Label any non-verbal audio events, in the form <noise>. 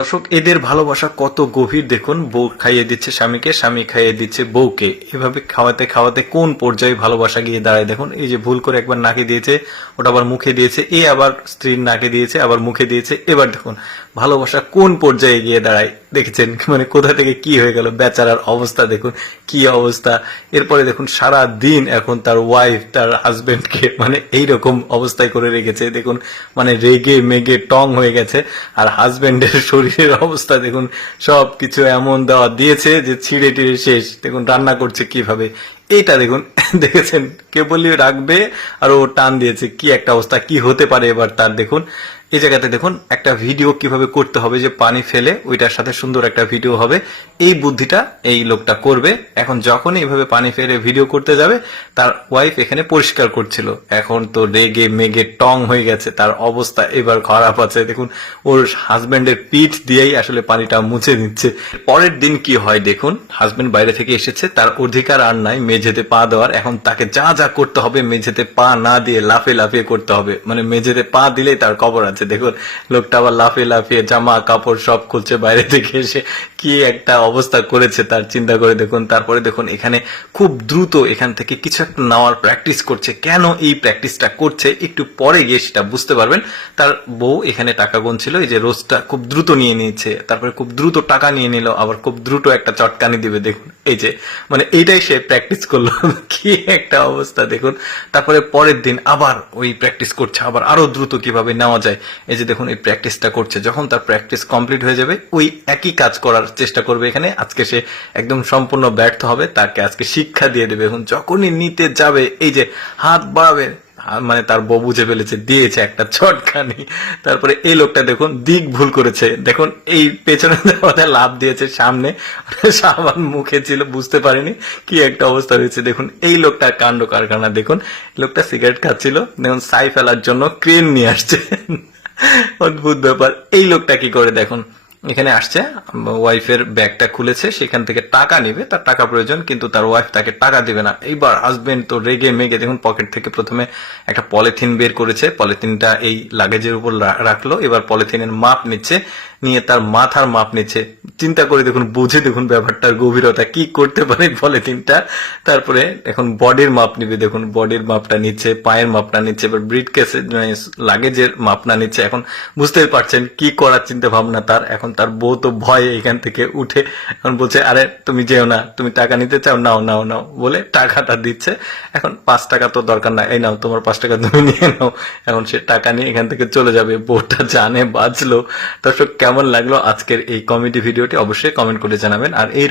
দর্শক, এদের ভালোবাসা কত গভীর দেখুন। বউ খাইয়ে দিচ্ছে স্বামীকে, স্বামী খাইয়ে দিচ্ছে বউকে। এভাবে খাওয়াতে খাওয়াতে কোন পর্যায়ে ভালোবাসা গিয়ে দাঁড়ায় দেখুন। এই যে ভুল করে একবার নাকে দিয়েছে, ওটা আবার মুখে দিয়েছে, এ আবার স্ত্রীর নাকে দিয়েছে, আবার মুখে দিয়েছে, এবার দেখুন। ভালোবাসা কোন পর্যায়ে গিয়ে দাঁড়ায়? দেখেছেন? মানে কোথা থেকে কি হয়ে গেল? বেচারার অবস্থা দেখুন, কি অবস্থা? এরপরে দেখুন সারা দিন এখন তার ওয়াইফ তার হাজবেন্ডকে মানে এইরকম অবস্থায় করে রেখেছে। দেখুন মানে রেগে মেগে টং হয়ে গেছে। আর হাজবেন্ডের শরীরের অবস্থা দেখুন সব কিছু এমন দেওয়া দিয়েছে যে ছিঁড়ে টিড়ে শেষ। দেখুন, রান্না করছে কীভাবে? এইটা দেখুন, <laughs> দেখেছেন? কে বললি রাখবে আর ও টান দিয়েছে। কি একটা অবস্থা, কি হতে পারে এবার তার? দেখুন এই জায়গাতে দেখুন, একটা ভিডিও কীভাবে করতে হবে যে পানি ফেলে ওইটার সাথে সুন্দর একটা ভিডিও হবে। এই বুদ্ধিটা এই লোকটা করবে। এখন যখনই এইভাবে পানি ফেলে ভিডিও করতে যাবে, তার ওয়াইফ এখানে পরিষ্কার করছিল। এখন তো রেগে মেগে টং হয়ে গেছে, তার অবস্থা এবার খারাপ আছে। দেখুন, ওর হাজবেন্ডের পিঠ দিয়েই আসলে পানিটা মুছে নিচ্ছে। পরের দিন কি হয় দেখুন হাজবেন্ড বাইরে থেকে এসেছে, তার অধিকার আর নাই, মেঝেতে পা দেওয়ার। এখন তাকে যা যা করতে হবে, মেঝেতে পা না দিয়ে লাফে লাফিয়ে করতে হবে। মানে মেঝেতে পা দিলেই তার কবর আছে। দেখুন, লোকটা আবার লাফিয়ে লাফিয়ে জামা, কাপড় সব খুলছে বাইরে থেকে এসে। কি একটা অবস্থা করেছে তার, চিন্তা করে দেখুন। তারপরে দেখুন, এখানে খুব দ্রুত এখান থেকে কিছু একটা নেওয়ার প্র্যাকটিস করছে। কেন এই প্র্যাকটিসটা করছে? একটু পরে গিয়ে সেটা বুঝতে পারবেন। তার বউ এখানে টাকা গুনছিল, এই যে রোজটা খুব দ্রুত নিয়ে নিয়েছে। তারপরে খুব দ্রুত টাকা নিয়ে নিল, আবার খুব দ্রুত একটা চটকানি দিবে, দেখুন। এই যে মানে এইটাই সে প্র্যাকটিস করল। <laughs> কি একটা অবস্থা, দেখুন। তারপরে পরের দিন আবার ওই প্র্যাকটিস করছে। আবার আরও দ্রুত কীভাবে নেওয়া যায়? এই যে দেখুন, এই প্র্যাকটিসটা করছে। যখন তার প্র্যাকটিস কমপ্লিট হয়ে যাবে, ওই একই কাজ করার চেষ্টা করবে এখানে। আজকে সে একদম সম্পূর্ণ ব্যর্থ হবে, তাকে আজকে শিক্ষা দিয়ে দেবে। এখন যখনই নিতে যাবে, এই যে হাত বাড়াবে মানে তার বউ বুঝে ফেলেছে, দিয়েছে একটা চটকানি তারপরে এই লোকটা দেখুন, দিক ভুল করেছে। দেখুন, এই পেছনে লাভ দিয়েছে সামনে। সাবান মুখে ছিল, বুঝতে পারিনি কি একটা অবস্থা হয়েছে। দেখুন, এই লোকটা কাণ্ড কারখানা, দেখুন, লোকটা সিগারেট খাচ্ছিল। দেখুন, সাই ফেলার জন্য ক্রেন নিয়ে আসছে। অদ্ভুত ব্যাপার। এই লোকটা কি করে দেখুন? এখানে আসছে, ওয়াইফের ব্যাগটা খুলেছে, সেখান থেকে টাকা নেবে, তার টাকা প্রয়োজন, কিন্তু তার ওয়াইফ তাকে টাকা দিবে না। এইবার হাজবেন্ড তো রেগে মেগে, দেখুন পকেট থেকে প্রথমে একটা পলিথিন বের করেছে, পলিথিনটা এই লাগেজের উপর রাখল, এবার পলিথিনের মাপ নিচ্ছে নিয়ে তার মাথার মাপ নিচ্ছে। চিন্তা করে দেখুন, বুঝে দেখুন ব্যাপারটার গভীরতা, কি করতে পারে পলিথিনটা তারপরে এখন বডির মাপ নিবে, দেখুন, বডির মাপটা নিচ্ছে, পায়ের মাপটা নিচ্ছে, এবার ব্রিড কেসের লাগেজের মাপনা নিচ্ছে। এখন বুঝতেই পারছেন কি করার চিন্তা ভাবনা তার। এখন তার বউ তো ভয়ে এখান থেকে উঠে এখন বলছে, আরে, তুমি যেও না, তুমি টাকা নিতে চাও, নাও নাও নাও, বলে টাকাটা দিচ্ছে। এখন পাঁচ টাকা তো দরকার না, এই নাও, তোমার পাঁচ টাকা তুমি নিয়ে নাও। এখন সে টাকা নিয়ে এখান থেকে চলে যাবে। বউটা জানে, বাঁচলো। দর্শক কেমন লাগল আজকের এই কমেডি ভিডিওটি অবশ্যই কমেন্ট করে জানাবেন। আর এই